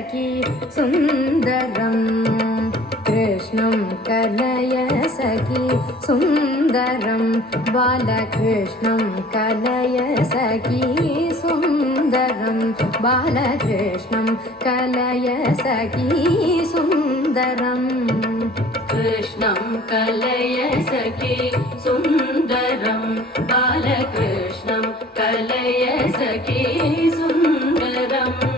सखी सुन्दरम् कृष्णं कलय सखी सुन्दरं बालकृष्णं कलय सखी सुन्दरं बालकृष्णं कलय सखी सुन्दरम् कृष्णं कलय सखी सुन्दरं बालकृष्णं कलय सखी सुन्दरम्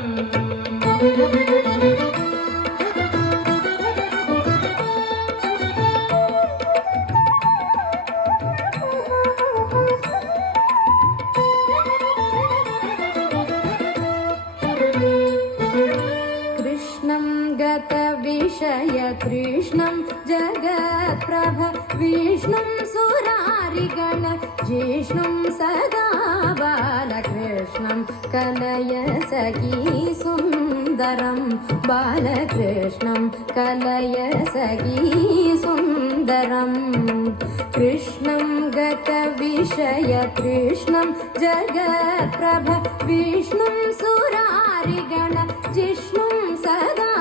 विषय कृष्णं जगत्प्रभ विष्णुं सुरारिगण जिष्णुं सदा बालकृष्णं कलय सखी सुन्दरं बालकृष्णं कलय सखी सुन्दरम् कृष्णं गतविषय कृष्णं जगत्प्रभ विष्णुं सुरारिगण जिष्णुं सदा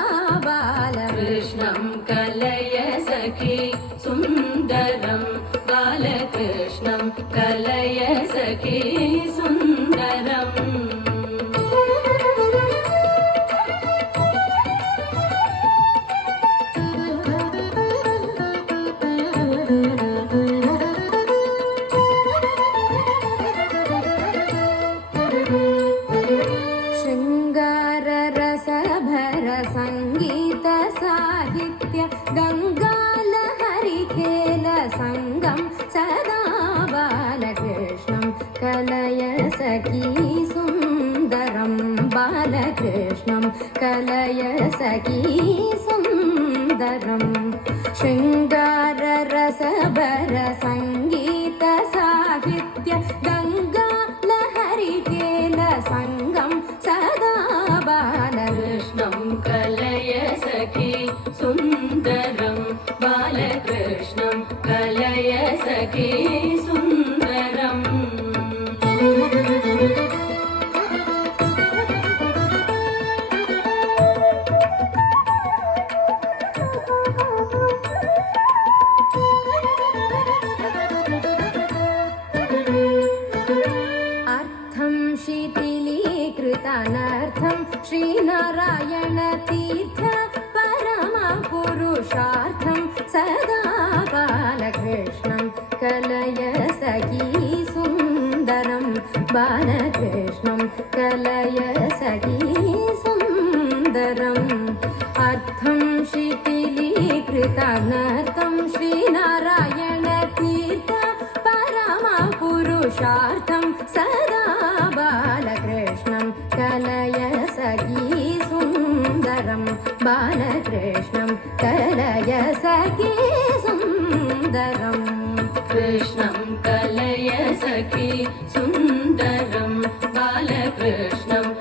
कृष्णं कलय सखी सुन्दरं बालकृष्णं कलय सखी सुन्दरम् संगीत साहित्य गङ्गालहरि खेल संगम सदा बालकृष्णं कलय सखी सुन्दरं बालकृष्णं कलय सखी सुन्दरं शृङ्गाररसभर संगीत साहित्य गङ्गालहरि खेल संगम सदा बालकृष्णं कलय सखी सुन्दरं बालकृष्णं कलय सखी सुन्दरम् अर्थं शिथिलीकृतानर्थं श्रीनारायण तीर्थ परमपुरुषार्थं सदा बालकृष्णं कलय सखी सुन्दरं बालकृष्णं कलय सखी सुन्दरम् अर्थं शिथिलीकृतानर्थं श्रीनारायण तीर्थ परमपुरुषार्थं सदा बालकृष्णं कलय सखी सुन्दरं बालकृष्णं कलय सखी सुन्दरम् कृष्णं कलय सखी सुन्दरं बालकृष्णं